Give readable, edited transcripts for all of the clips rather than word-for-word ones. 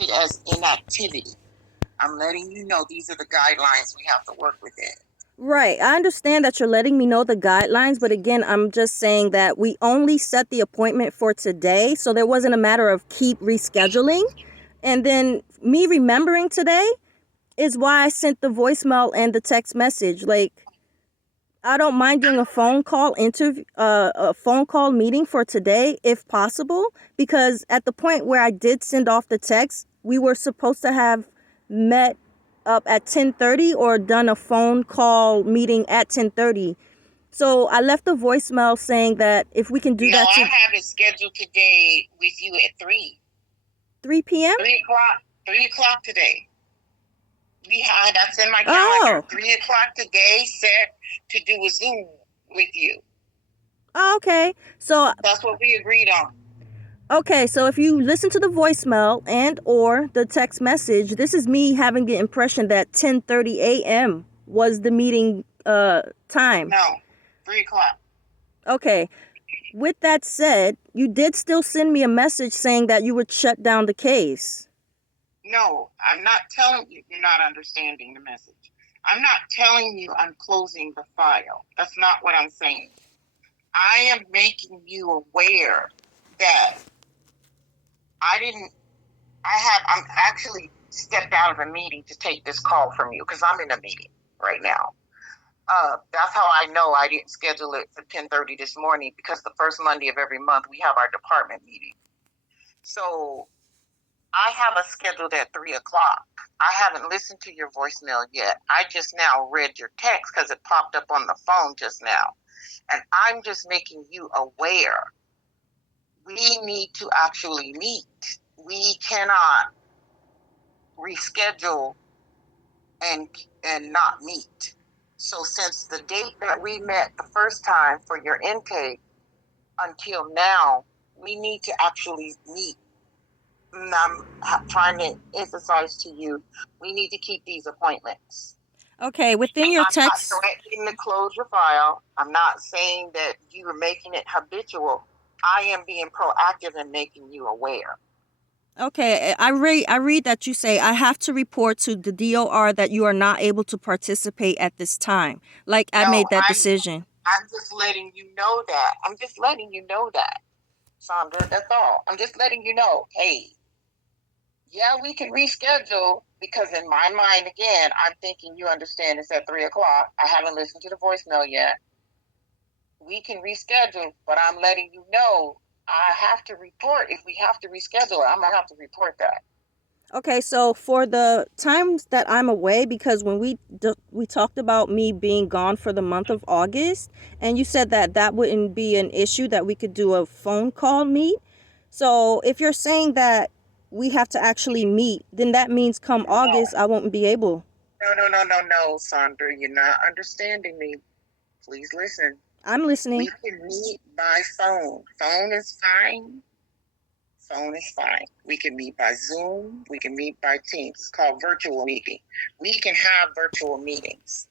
it as inactivity. I'm letting you know these are the guidelines we have to work within. Right. I understand that you're letting me know the guidelines, but again, I'm just saying that we only set the appointment for today, so there wasn't a matter of keep rescheduling. And then me remembering today is why I sent the voicemail and the text message. Like, I don't mind doing a phone call a phone call meeting for today if possible, because at the point where I did send off the text, we were supposed to have met up at 10:30 or done a phone call meeting at 10:30. So I left a voicemail saying that if we can do No, that I have it scheduled today with you at 3 p.m. 3 o'clock today. That's in my calendar. Oh. 3 o'clock today, set to do a Zoom with you. Oh, okay. So that's what we agreed on. Okay, so if you listen to the voicemail and or the text message, this is me having the impression that 10:30 a.m. was the meeting time. No, 3 o'clock. Okay. With that said, you did still send me a message saying that you would shut down the case. No, I'm not telling you you're not understanding the message. I'm not telling you I'm closing the file. That's not what I'm saying. I am making you aware that I'm actually stepped out of a meeting to take this call from you because I'm in a meeting right now. That's how I know I didn't schedule it for 10:30 this morning, because the first Monday of every month we have our department meeting. So I have it scheduled at 3 o'clock. I haven't listened to your voicemail yet. I just now read your text because it popped up on the phone just now. And I'm just making you aware. We need to actually meet. We cannot reschedule and not meet. So since the date that we met the first time for your intake until now, we need to actually meet. And I'm trying to emphasize to you, we need to keep these appointments. Okay, within your text. I'm not threatening to close your file. I'm not saying that you are making it habitual. I am being proactive in making you aware. Okay, I read that you say I have to report to the DOR that you are not able to participate at this time. Like, I made that decision. I'm just letting you know that. Sandra, that's all. I'm just letting you know, hey, yeah, we can reschedule, because in my mind, again, I'm thinking you understand it's at 3 o'clock. I haven't listened to the voicemail yet. We can reschedule, but I'm letting you know I have to report. If we have to reschedule, I'm going to have to report that. Okay, so for the times that I'm away, because when we talked about me being gone for the month of August, and you said that wouldn't be an issue, that we could do a phone call meet. So if you're saying that we have to actually meet, then that means come August, I won't be able. No, Sandra, you're not understanding me. Please listen. I'm listening. We can meet by phone. Phone is fine. We can meet by Zoom. We can meet by Teams. It's called virtual meeting. We can have virtual meetings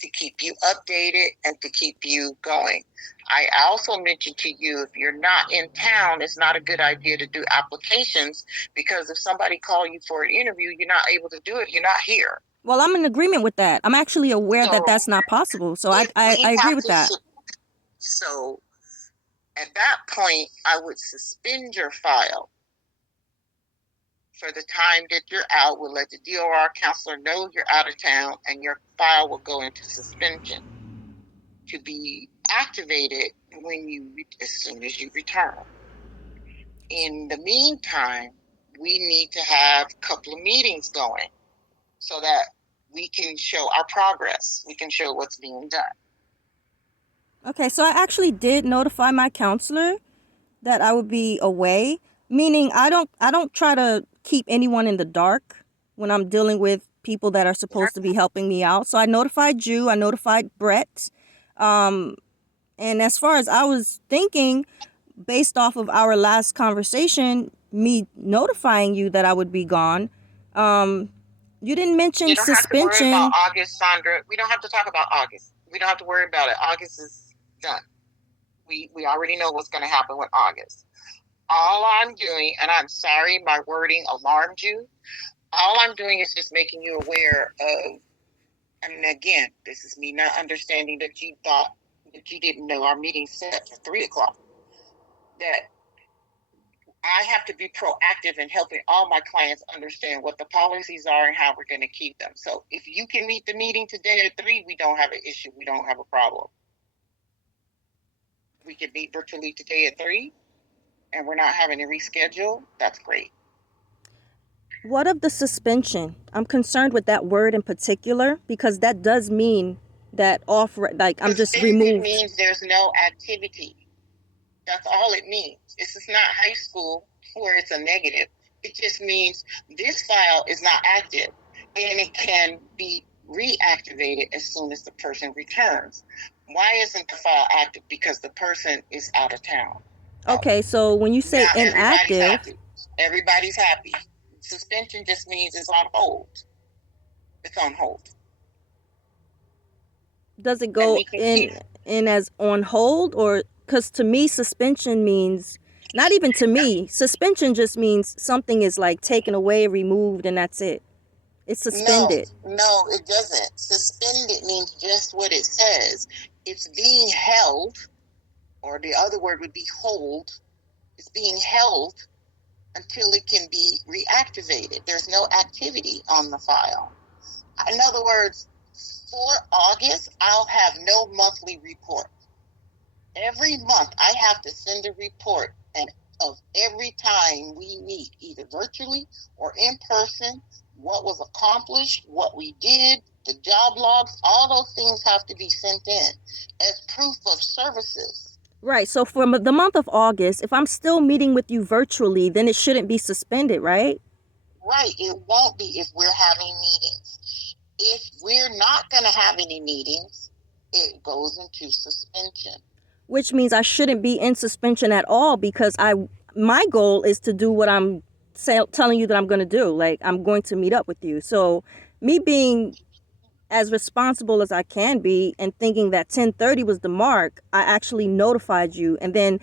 to keep you updated and to keep you going. I also mentioned to you, if you're not in town, it's not a good idea to do applications, because if somebody calls you for an interview, you're not able to do it. You're not here. Well, I'm in agreement with that. I'm actually aware that that's not possible. So I agree with that. So at that point, I would suspend your file for the time that you're out. We'll let the DOR counselor know you're out of town, and your file will go into suspension to be activated as soon as you return. In the meantime, we need to have a couple of meetings going so that we can show our progress. We can show what's being done. Okay, so I actually did notify my counselor that I would be away, meaning I don't try to keep anyone in the dark when I'm dealing with people that are supposed to be helping me out. So I notified you, I notified Brett. And as far as I was thinking, based off of our last conversation, me notifying you that I would be gone, you didn't mention suspension. Have to worry about August, Sandra. We don't have to talk about August. We don't have to worry about it. August is done. We already know what's going to happen with August. All I'm doing, and I'm sorry my wording alarmed you, all I'm doing is just making you aware of, and again, this is me not understanding that you thought that you didn't know our meeting's set for 3 o'clock. That I have to be proactive in helping all my clients understand what the policies are and how we're going to keep them. So if you can meet the meeting today at 3, we don't have an issue. We don't have a problem. We can meet virtually today at 3 and we're not having to reschedule. That's great. What of the suspension? I'm concerned with that word in particular because that does mean that like I'm just removed. Means there's no activity. That's all it means. This is not high school where it's a negative. It just means this file is not active and it can be reactivated as soon as the person returns. Why isn't the file active? Because the person is out of town. Okay, so when you say now, inactive, everybody's happy. Suspension just means it's on hold. It's on hold. Does it go in as on hold, or because to me suspension means, not even to me, suspension just means something is like taken away, removed, and that's it. It's suspended. No, it doesn't. Suspended means just what it says. It's being held, or the other word would be hold. It's being held until it can be reactivated. There's no activity on the file. In other words, for August, I'll have no monthly report. Every month, I have to send a report and of every time we meet, either virtually or in person, what was accomplished, what we did, the job logs, all those things have to be sent in as proof of services. Right. So for the month of August, if I'm still meeting with you virtually, then it shouldn't be suspended, right? Right. It won't be if we're having meetings. If we're not going to have any meetings, it goes into suspension. Which means I shouldn't be in suspension at all because my goal is to do what I'm telling you that I'm going to do. Like, I'm going to meet up with you. So me being as responsible as I can be and thinking that 10:30 was the mark, I actually notified you. And then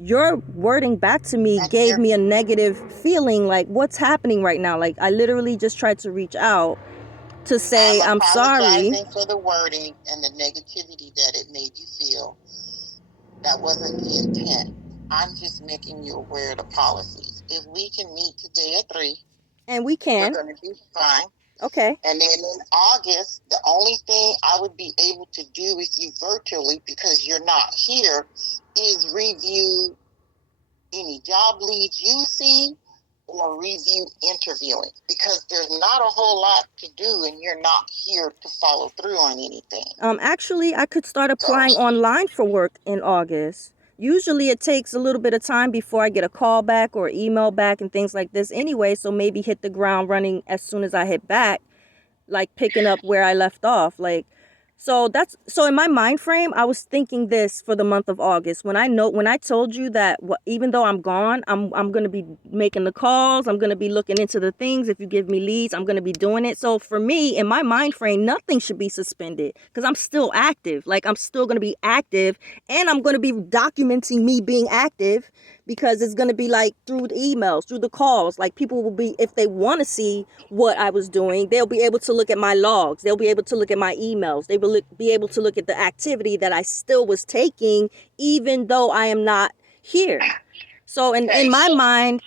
your wording back to me gave me a negative feeling, like, what's happening right now? Like, I literally just tried to reach out to say I'm sorry for the wording and the negativity that it made you feel. That wasn't the intent. I'm just making you aware of the policies. If we can meet today at 3, and we can, we're going to be fine. Okay. And then in August, the only thing I would be able to do with you virtually, because you're not here, is review any job leads you see or review interviewing, because there's not a whole lot to do and you're not here to follow through on anything. Actually, I could start applying online for work in August. Usually it takes a little bit of time before I get a call back or email back and things like this anyway, so maybe hit the ground running as soon as I hit back, like picking up where I left off. So in my mind frame, I was thinking this for the month of August. When I told you that even though I'm gone, I'm going to be making the calls. I'm going to be looking into the things. If you give me leads, I'm going to be doing it. So for me, in my mind frame, nothing should be suspended because I'm still active. Like, I'm still going to be active, and I'm going to be documenting me being active, because it's going to be like through the emails, through the calls. Like, people will be, if they want to see what I was doing, they'll be able to look at my logs. They'll be able to look at my emails. They will be able to look at the activity that I still was taking, even though I am not here. So in my mind,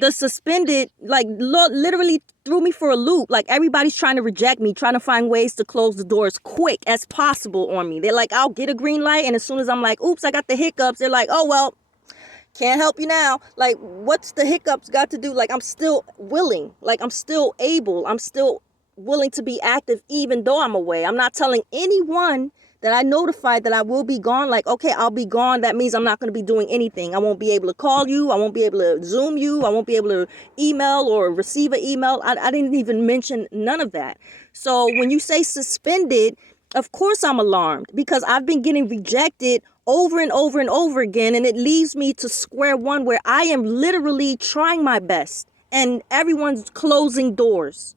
the suspended, like, literally threw me for a loop. Like, everybody's trying to reject me, trying to find ways to close the door as quick as possible on me. They're like, I'll get a green light, and as soon as I'm like, oops, I got the hiccups, they're like, oh, well, can't help you now. Like, what's the hiccups got to do? Like, I'm still willing. Like, I'm still able. I'm still willing to be active even though I'm away. I'm not telling anyone that I notified that I will be gone. Like, okay, I'll be gone. That means I'm not going to be doing anything. I won't be able to call you. I won't be able to Zoom you. I won't be able to email or receive an email. I didn't even mention none of that. So when you say suspended, of course I'm alarmed, because I've been getting rejected over and over and over again, and it leaves me to square one where I am literally trying my best and everyone's closing doors.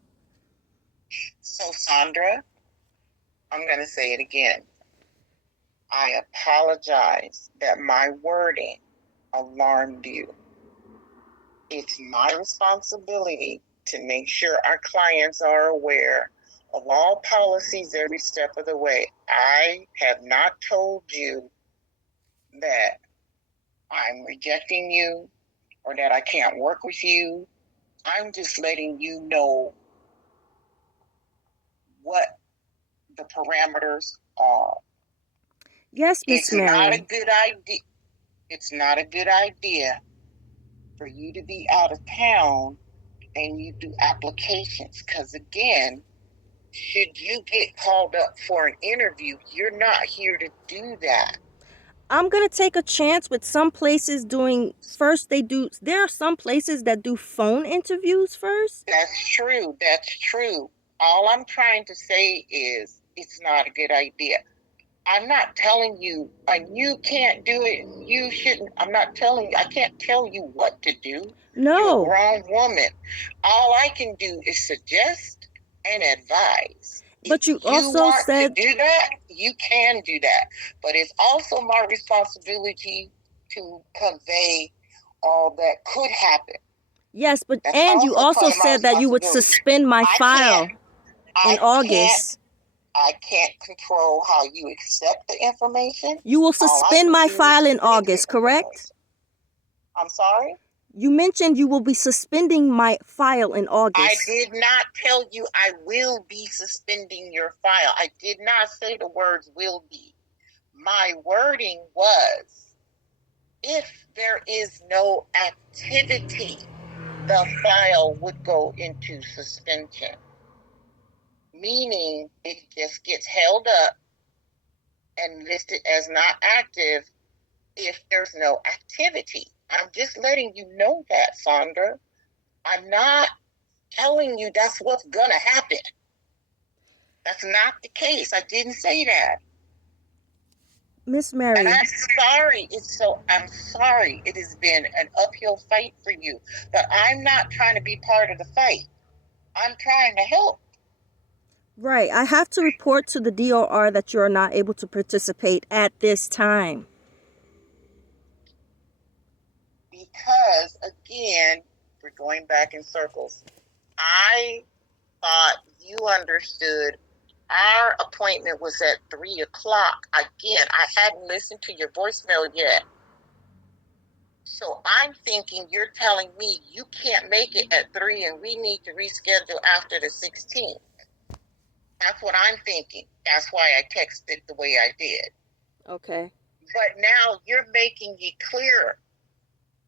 So, Sandra, I'm going to say it again. I apologize that my wording alarmed you. It's my responsibility to make sure our clients are aware of all policies every step of the way. I have not told you that I'm rejecting you or that I can't work with you. I'm just letting you know what the parameters are. Yes, Miss It's not a Mary. good idea. It's not a good idea for you to be out of town and you do applications. Because again, should you get called up for an interview, you're not here to do that. I'm going to take a chance with some places doing first there are some places that do phone interviews first. That's true. That's true. All I'm trying to say is it's not a good idea. I'm not telling you, you can't do it, you shouldn't. I'm not telling you, I can't tell you what to do. You're a No. grown woman. All I can do is suggest and advise. But you If you also want said, to do that, you can do that. But it's also my responsibility to convey all that could happen. yes, but That's and you also also part of my said that you would responsibility. suspend my I file can't, in I can't August. I can't control how you accept the information. You will All I suspend can my do is file in give you August, correct? information. I'm sorry? You mentioned you will be suspending my file in I August. did not tell you I will be suspending your file. I did not say the words will be. My wording was, if there is no activity, the file would go into suspension. Meaning it just gets held up and listed as not active if there's no activity. I'm just letting you know that, Sandra. I'm not telling you that's what's gonna happen. That's not the case. I didn't say that. Miss Mary. And I'm sorry. I'm sorry. It has been an uphill fight for you. But I'm not trying to be part of the fight. I'm trying to help. Right. I have to report to the DOR that you are not able to participate at this time. Because again, we're going back in circles. I thought you understood our appointment was at 3:00. Again, I hadn't listened to your voicemail yet. So I'm thinking you're telling me you can't make it at 3 and we need to reschedule after the 16th. That's what I'm thinking. That's why I texted the way I did. Okay. But now you're making it clearer.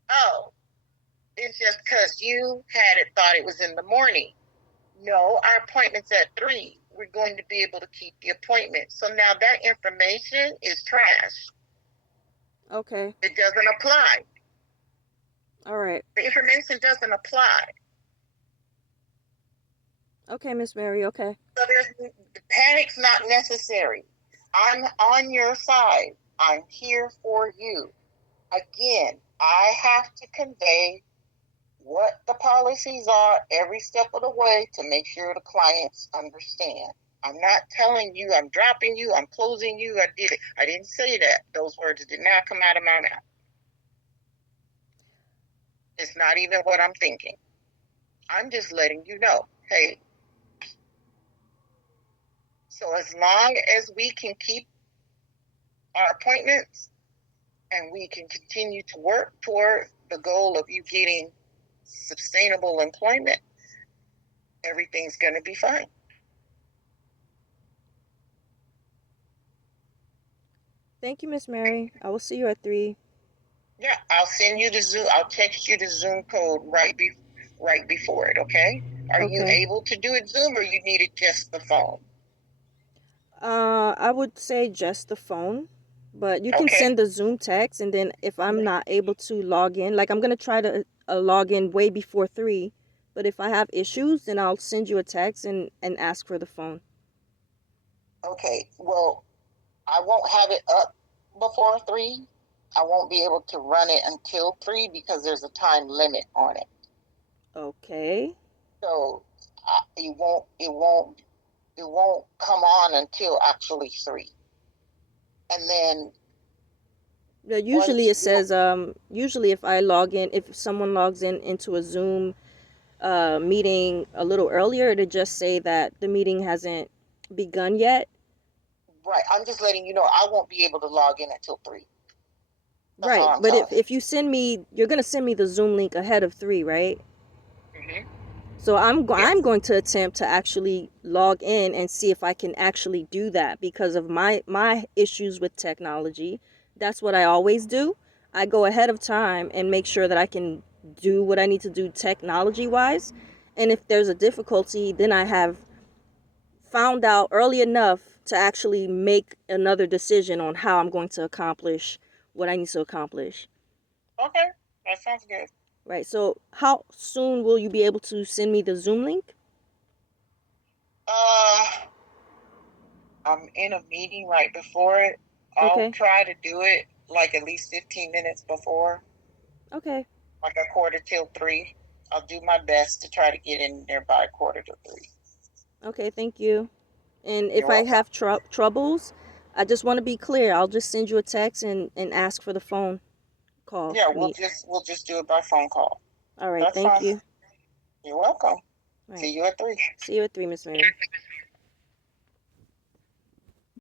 Oh, it's just because you thought it was in the morning. No, our appointment's at 3. We're going to be able to keep the appointment. So now that information is trash. Okay. It doesn't apply. All right. The information doesn't apply. Okay, Miss Mary. Okay. So the panic's not necessary. I'm on your side. I'm here for you. Again, I have to convey what the policies are every step of the way to make sure the clients understand. I'm not telling you I'm dropping you, I'm closing you, I did it. I didn't say that. Those words did not come out of my mouth. It's not even what I'm thinking. I'm just letting you know, hey, so as long as we can keep our appointments and we can continue to work toward the goal of you getting sustainable employment, everything's going to be fine. Thank you, Miss Mary. I will see you at 3. Yeah, I'll send you the Zoom. I'll text you the Zoom code right before it. Okay? Are you Okay. able to do it Zoom, or you needed just the phone? I would say just the phone, but you can Okay. send the Zoom text, and then if I'm not able to log in, like I'm gonna try to log in way before 3, but if I have issues, then I'll send you a text and ask for the phone. Okay. Well, I won't have it up before 3. I won't be able to run it until 3 because there's a time limit on it. Okay. So it won't come on until actually 3. And then Yeah, usually it Once you says usually if I log in, if someone logs in into a Zoom meeting a little earlier, to just say that the meeting hasn't begun yet. right, I'm just letting you know I won't be able to log in until 3. That's Right. all I'm But telling if you send me, you're gonna send me the Zoom link ahead of 3, right? you. So I'm Yes. going to attempt to actually log in and see if I can actually do that because of my issues with technology. That's what I always do. I go ahead of time and make sure that I can do what I need to do technology wise. And if there's a difficulty, then I have found out early enough to actually make another decision on how I'm going to accomplish what I need to accomplish. Okay, that sounds good. Right. So how soon will you be able to send me the Zoom link? Uh, I'm in a meeting right before it. I'll Okay. try to do it like at least 15 minutes before, Okay. like a quarter till 3. I'll do my best to try to get in there by quarter to 3. Okay, thank you. And You're if I welcome. have troubles, I just want to be clear. I'll just send you a text and ask for the phone call Yeah, to meet. we'll just do it by phone call. All right, That's thank fine. you. You're welcome. All See right. you at 3. See you at 3, Miss Mary.